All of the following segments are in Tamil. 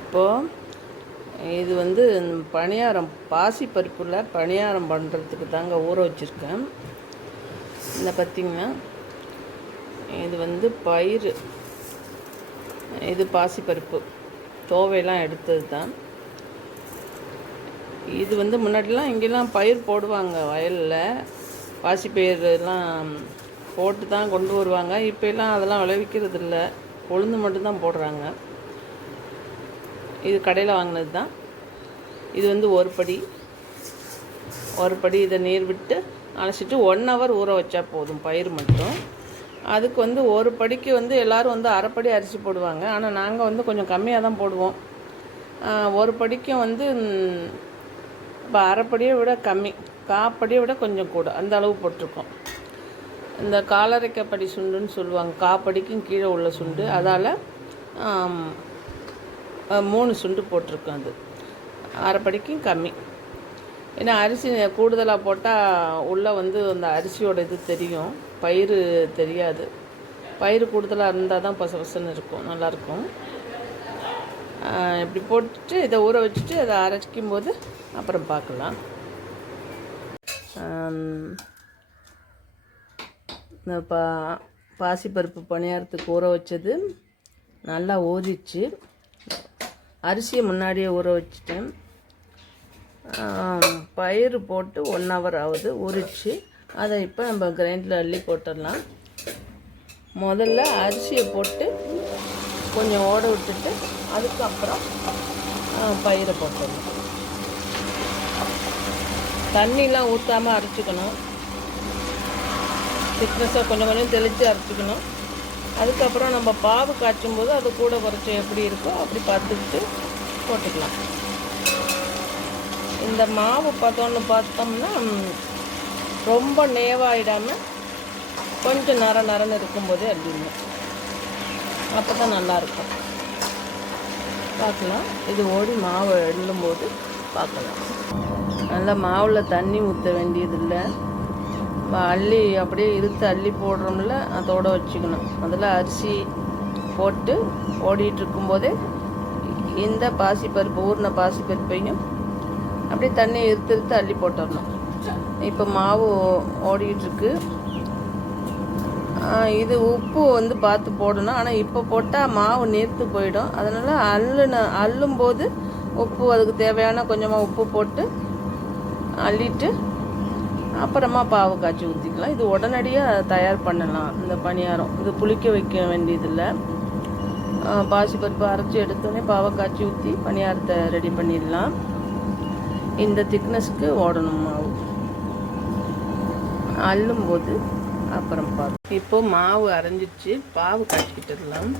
இப்போது இது வந்து பணியாரம் பாசி பருப்பில் பணியாரம் பண்ணுறதுக்கு தாங்க ஊற வச்சுருக்கேன். இந்த பார்த்திங்கன்னா இது வந்து பயிர் இது பாசிப்பருப்பு தோவையெல்லாம் எடுத்தது தான். இது வந்து முன்னாடிலாம் இங்கெல்லாம் பயிர் போடுவாங்க வயலில். பாசிப்பயிரெல்லாம் போட்டு தான் கொண்டு வருவாங்க. இப்போலாம் அதெல்லாம் விளைவிக்கிறது இல்லை உளுந்து மட்டும்தான் போடுறாங்க. இது கடையில் வாங்கினது தான். இது வந்து ஒரு படி. ஒரு படி இதை நீர் விட்டு அலசிட்டு ஒன் ஹவர் ஊற வச்சா போதும் பயிர் மட்டும். அதுக்கு வந்து ஒரு படிக்கு வந்து எல்லோரும் வந்து அரைப்படி அரிசி போடுவாங்க. ஆனால் நாங்கள் வந்து கொஞ்சம் கம்மியாக தான் போடுவோம். ஒரு படிக்கும் வந்து இப்போ அரைப்படியை விட கம்மி. காப்படியை விட கொஞ்சம் கூட. அந்த அளவு போட்டிருக்கோம். இந்த காலரைக்கப்படி சுண்டுன்னு சொல்லுவாங்க. காப்படிக்கும் கீழே உள்ள சுண்டு. அதால் மூணு சுண்டு போட்டிருக்கோம் அது. அரைப்படிக்கும் கம்மி. ஏன்னா அரிசி கூடுதலாக போட்டால் உள்ளே வந்து அந்த அரிசியோட இது தெரியும். பயிர் தெரியாது. பயிர் கூடுதலாக இருந்தால் தான் பச பசன்னு இருக்கும். நல்லாயிருக்கும் இப்படி போட்டுட்டு இதை ஊற வச்சுட்டு அதை அரைக்கும் போது அப்புறம் பார்க்கலாம். இந்த பா பாசிப்பருப்பு பணியாரத்துக்கு ஊற வச்சது நல்லா ஊறிச்சு. அரிசியை முன்னாடியே ஊற வச்சுட்டேன். பயிர் போட்டு ஒன் ஹவர் ஆகுது உரிச்சு அதை இப்போ நம்ம கிரைண்டரில் அள்ளி போட்டுடலாம். முதல்ல அரிசியை போட்டு கொஞ்சம் ஓட விட்டுட்டு அதுக்கப்புறம் பயிரை போட்டுடணும் தண்ணிலாம் ஊற்றாமல் அரைச்சிக்கணும். திக்னஸாக கொஞ்சம் கொஞ்சம் தெளித்து அரைச்சிக்கணும். அதுக்கப்புறம் நம்ம பாவு காய்ச்சும் போது அது கூட குறைச்சி எப்படி இருக்கோ அப்படி பார்த்துக்கிட்டு போட்டுக்கலாம். இந்த மாவு பார்த்தோன்னு பார்த்தோம்னா ரொம்ப நேவாயிடாமல் கொஞ்சம் நர நரன்னு இருக்கும்போதே அப்படிங்க அப்போ தான் நல்லாயிருக்கும். பார்க்கலாம். இது ஓடி மாவு எழும்போது பார்க்கலாம். நல்லா மாவில் தண்ணி ஊற்ற வேண்டியதில்லை. அள்ளி அப்படியே இழுத்து அள்ளி போடுறோம்ல அதோட வச்சுக்கணும். அதில் அரிசி போட்டு ஓடிட்டு இருக்கும்போதே இந்த பாசிப்பருப்பு ஊறின பாசிப்பருப்பையும் அப்படியே தண்ணி இழுத்து இழுத்து அள்ளி போட்டுடணும். இப்போ மாவு ஓடிட்டுருக்கு இது உப்பு வந்து பார்த்து போடணும். ஆனால் இப்போ போட்டால் மாவு நீர்த்து போயிடும். அதனால் அள்ளுன அள்ளும்போது உப்பு அதுக்கு தேவையான கொஞ்சமாக உப்பு போட்டு அள்ளிட்டு அப்புறமா பாவு காய்ச்சி ஊற்றிக்கலாம் இது உடனடியாக தயார் பண்ணலாம் இந்த பணியாரம். இது புளிக்க வைக்க வேண்டியதில்லை. பாசிப்பருப்பு அரைச்சி எடுத்தோடனே பாவை காய்ச்சி ஊற்றி பணியாரத்தை ரெடி பண்ணிடலாம். இந்த திக்னஸ்க்கு ஓடணும் மாவு. அள்ளும்போது அப்புறம் பார்த்து இப்போ மாவு அரைஞ்சிச்சு பாவு காய்ச்சிக்கிட்டுலாம்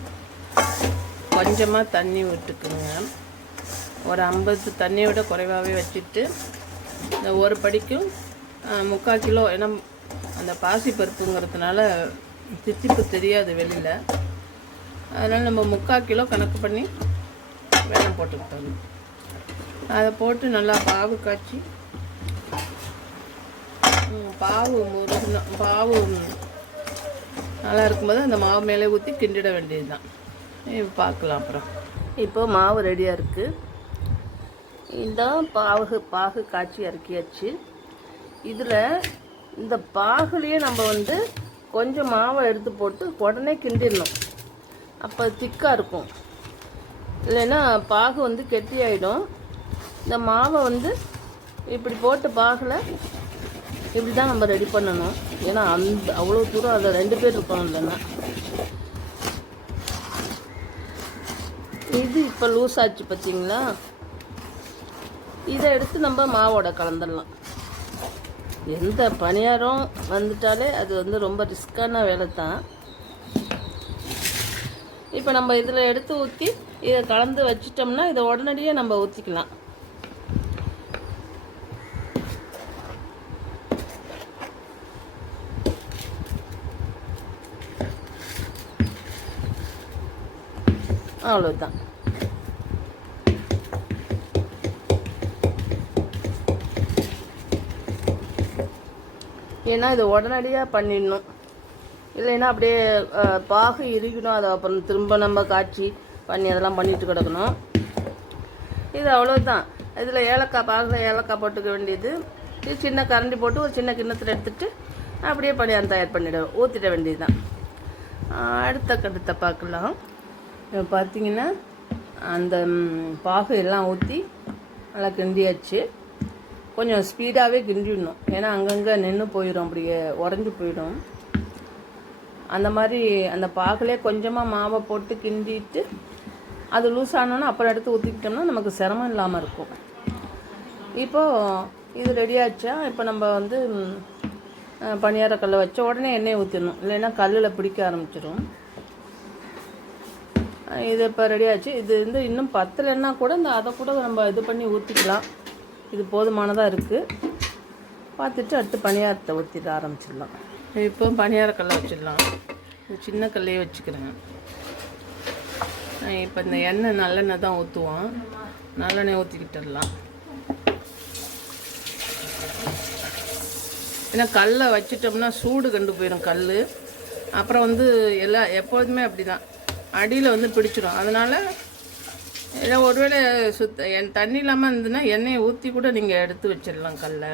கொஞ்சமாக தண்ணி விட்டுக்குங்க. ஒரு ஐம்பது தண்ணியை விட குறைவாகவே வச்சுட்டு இந்த ஒரு படிக்கும் முக்கால் கிலோ ஏன்னா அந்த பாசி பருப்புங்கிறதுனால தித்திப்பு தெரியாது வெளியில். அதனால் நம்ம முக்கால் கிலோ கணக்கு பண்ணி வெள்ளம் போட்டுக்கிட்டோம். அதை போட்டு நல்லா பாவு காய்ச்சி பாவு முருகணும் பாவு நல்லா இருக்கும்போது அந்த மாவு மேலே ஊற்றி கிண்டிட வேண்டியது தான் பார்க்கலாம் அப்புறம். இப்போ மாவு ரெடியாக இருக்குது இதான் பாகு பாகு காய்ச்சி இறக்கியாச்சு. இதில் இந்த பாகுலேயே நம்ம வந்து கொஞ்சம் மாவை எடுத்து போட்டு உடனே கிண்டிடணும். அப்போ திக்காக இருக்கும். இல்லைன்னா பாகு வந்து கெட்டியாயிடும். இந்த மாவை வந்து இப்படி போட்டு பாகில் இப்படி தான் நம்ம ரெடி பண்ணணும். ஏன்னா அந்த அவ்வளோ தூரம் அதில் ரெண்டு பேர் இருக்கணும் இல்லைன்னா. இது இப்போ லூஸ் ஆச்சு பார்த்தீங்களா இதை எடுத்து நம்ம மாவோட கலந்துடலாம். எந்த பணியாரம் வந்துட்டாலே அது வந்து ரொம்ப ரிஸ்க்கான வேலை தான் இப்போ நம்ம இதில் எடுத்து ஊற்றி இதை கலந்து வச்சிட்டோம்னா இதை உடனடியே நம்ம ஊற்றிக்கலாம் அவ்வளோதான் ஏன்னா இது உடனடியாக பண்ணிடணும். இல்லைன்னா அப்படியே பாகு இறுகணும். அதை அப்புறம் திரும்ப நம்ம காய்ச்சி பண்ணி அதெல்லாம் பண்ணிட்டு கிடக்கணும். இது அவ்வளோதான் இதில் ஏலக்காய் பாகில் ஏலக்காய் போட்டுக்க வேண்டியது. இது சின்ன கரண்டி போட்டு ஒரு சின்ன கிண்ணத்தில் எடுத்துட்டு அப்படியே பணியாரம் தயார் பண்ணிவிடுவேன் ஊற்றிட வேண்டியது தான் அடுத்த கட்டத்தை பார்க்கலாம். பார்த்தீங்கன்னா அந்த பாகு எல்லாம் ஊற்றி நல்லா கிண்டியாச்சு. கொஞ்சம் ஸ்பீடாகவே கிண்டிடணும். ஏன்னா அங்கங்கே நின்று போயிடும் அப்படியே உறைஞ்சி போயிடும். அந்த மாதிரி அந்த பாகுலே கொஞ்சமாக மாவை போட்டு கிண்டிட்டு அது லூஸ் ஆனோன்னா அப்புறம் எடுத்து ஊற்றிக்கிட்டோம்னா நமக்கு சிரமம் இல்லாமல் இருக்கும். இப்போது இது ரெடி ஆச்சா? இப்போ நம்ம வந்து பணியார கல்லை வச்ச உடனே எண்ணெய் ஊற்றிடணும் இல்லைன்னா கல்லில் பிடிக்க ஆரம்பிச்சிடும் இது இப்போ ரெடி ஆச்சு. இது வந்து இன்னும் பத்தலைன்னா கூட இந்த அதை கூட நம்ம இது பண்ணி ஊற்றிக்கலாம் இது போதுமானதாக இருக்குது பார்த்துட்டு அடுத்து பணியாரத்தை ஊற்றிட ஆரம்பிச்சிடலாம். இப்போ பணியாரக்கல்லை வச்சிடலாம். சின்ன கல்லையே வச்சுக்கிறேன். இப்போ இந்த எண்ணெய் நல்லெண்ணெய் தான் ஊற்றுவோம் நல்லெண்ணெய் ஊற்றிக்கிட்டுடலாம் ஏன்னா கல்லை வச்சிட்டோம்னா சூடு கண்டு போயிடும் கல் அப்புறம் வந்து எல்லா எப்போதுமே அப்படி தான் அடியில் வந்து பிடிச்சிடும் அதனால் ஏதோ ஒருவேளை சுத்த என் தண்ணி இல்லாமல் இருந்ததுன்னா எண்ணெயை ஊற்றி கூட நீங்கள் எடுத்து வச்சிடலாம் கல்லை.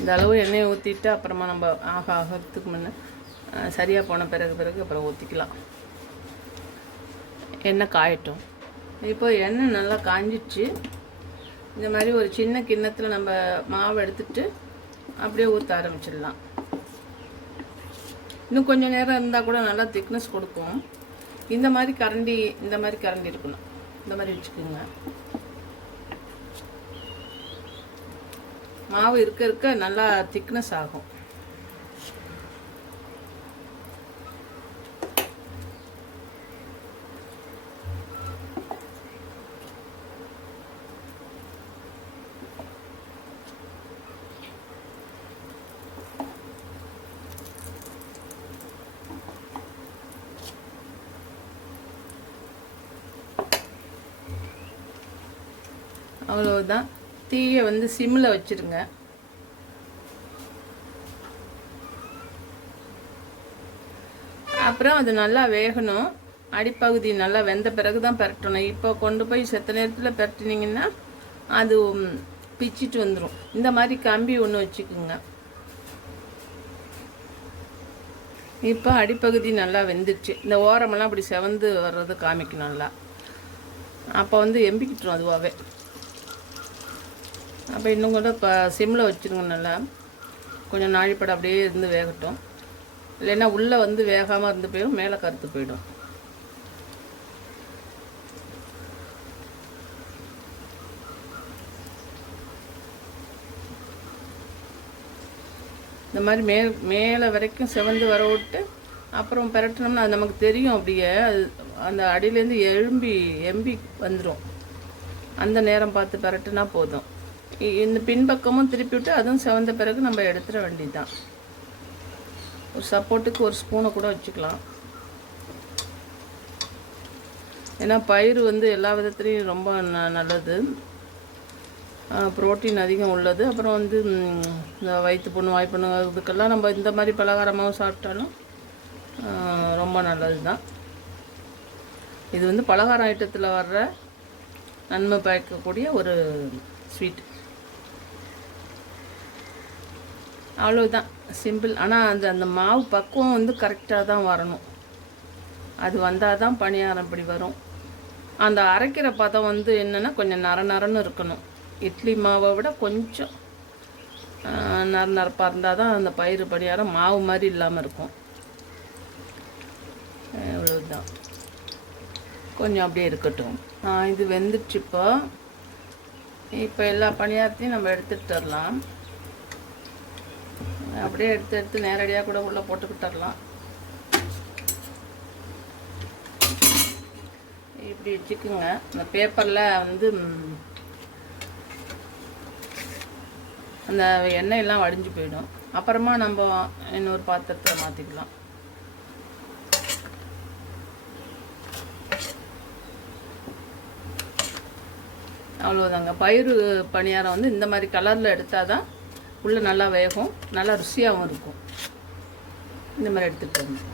இந்த அளவு எண்ணெயை ஊற்றிட்டு அப்புறமா நம்ம ஆக ஆகிறதுக்கு முன்ன சரியாக போன பிறகு பிறகு அப்புறம் ஊற்றிக்கலாம் எண்ணெய் காயட்டும். இப்போ எண்ணெய் நல்லா காஞ்சிச்சு இந்த மாதிரி ஒரு சின்ன கிண்ணத்தில் நம்ம மாவு எடுத்துட்டு அப்படியே ஊற்ற ஆரம்பிச்சிடலாம். இன்னும் கொஞ்சம் நேரம் இருந்தால் கூட நல்லா திக்னஸ் கொடுக்கும். இந்த மாதிரி கரண்டி இந்த மாதிரி கரண்டி இருக்கணும். இந்த மாதிரி வச்சுக்கோங்க. மாவு இருக்க இருக்க நல்லா திக்னஸ் ஆகும். அவ்வளோதான் தீயை வந்து சிம்மில் வச்சிருங்க. அப்புறம் அது நல்லா வேகணும். அடிப்பகுதி நல்லா வெந்த பிறகு தான் பரட்டணும். இப்போ கொண்டு போய் செத்த நேரத்தில் பரட்டினீங்கன்னா அது பிச்சிட்டு வந்துடும் இந்த மாதிரி கம்பி ஒன்று வச்சுக்குங்க. இப்போ அடிப்பகுதி நல்லா வெந்துடுச்சு. இந்த ஓரமெல்லாம் அப்படி செவந்து வர்றது காமிக்கணும் நல்லா. அப்போ வந்து எம்பிக்கிட்டுரும் அதுவாகவே அப்போ இன்னும் கூட இப்போ சிம்மில் வச்சுருங்க நல்லா. கொஞ்சம் நாழிப்படம் அப்படியே இருந்து வேகட்டும். இல்லைன்னா உள்ளே வந்து வேகாமல் இருந்து போயிடும் மேலே கருத்து போயிடும். இந்த மாதிரி மே மேலே வரைக்கும் செவந்து வர விட்டு அப்புறம் பெரட்டினோம்னா அது நமக்கு தெரியும் அப்படியே. அது அந்த அடியிலேருந்து எழும்பி எம்பி வந்துடும் அந்த நேரம் பார்த்து பெரட்டுனா போதும். இந்த பின்பக்கமும் திருப்பி விட்டு அதுவும் செவந்த பிறகு நம்ம எடுத்துட வேண்டியதுதான். ஒரு சப்போர்ட்டுக்கு ஒரு ஸ்பூனை கூட வச்சுக்கலாம். ஏன்னா பயிர் வந்து எல்லா விதத்துலேயும் ரொம்ப ந நல்லது. புரோட்டீன் அதிகம் உள்ளது. அப்புறம் வந்து இந்த வயிற்று புண்ணு வாய்ப்புண்ணு இதுக்கெல்லாம் நம்ம இந்த மாதிரி பலகாரமாகவும் சாப்பிட்டாலும் ரொம்ப நல்லது தான் இது வந்து பலகாரம் ஐட்டத்தில் வர்ற நன்மை பயக்கக்கூடிய ஒரு ஸ்வீட். அவ்வளோதான் சிம்பிள் ஆனால் அந்த அந்த மாவு பக்குவம் வந்து கரெக்டாக தான் வரணும். அது வந்தால் தான் பணியாரம் இப்படி வரும். அந்த அரைக்கிற பதம் வந்து என்னென்னா கொஞ்சம் நர நரன்னு இருக்கணும். இட்லி மாவை விட கொஞ்சம் நர நரப்பாக இருந்தால் தான் அந்த பயிறு பணியாரம் மாவு மாதிரி இல்லாமல் இருக்கும். இவ்வளோதான் கொஞ்சம் அப்படியே இருக்கட்டும். இது வெந்துடுச்சு இப்போ. இப்போ எல்லா பணியாரத்தையும் நம்ம எடுத்துகிட்டு வரலாம் அப்படியே எடுத்து எடுத்து நேரடியாக கூட உள்ளே போட்டுக்கிட்டுறலாம் இப்படி வச்சுக்கோங்க. இந்த பேப்பரில் வந்து அந்த எண்ணெயெல்லாம் வடிஞ்சு போயிடும். அப்புறமா நம்ம இன்னொரு பாத்திரத்தை மாற்றிக்கலாம் அவ்வளோதாங்க பயிறு பணியாரம் வந்து இந்த மாதிரி கலரில் எடுத்தால் தான் உள்ளே நல்லா வேகும் நல்லா ருசியாகவும் இருக்கும். இந்த மாதிரி எடுத்துகிட்டு வந்து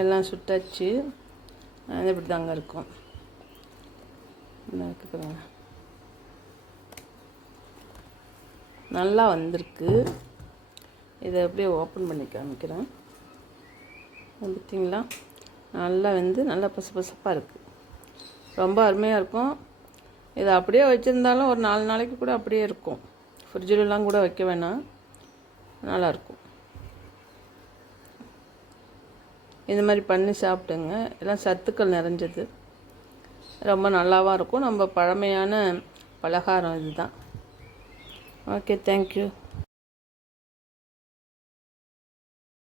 எல்லாம் சுட்டாச்சு. அது இப்படி தாங்க இருக்கும். இந்த நல்லா வந்திருக்கு. இதை அப்படியே ஓப்பன் பண்ணி காமிக்கிறேன். பார்த்தீங்களா நல்லா வந்து நல்லா பசு பசப்பாக இருக்குது ரொம்ப அருமையாக இருக்கும். இதை அப்படியே வச்சுருந்தாலும் ஒரு நாலு நாளைக்கு கூட அப்படியே இருக்கும். ஃப்ரிட்ஜிலலாம் கூட வைக்க வேணாம். நல்லாயிருக்கும். இந்த மாதிரி பண்ணி சாப்பிடுங்க. எல்லாம் சத்துக்கள் நிறைஞ்சது. ரொம்ப நல்லாவாக இருக்கும். நம்ம பழமையான பலகாரம் இதுதான். Okay thank you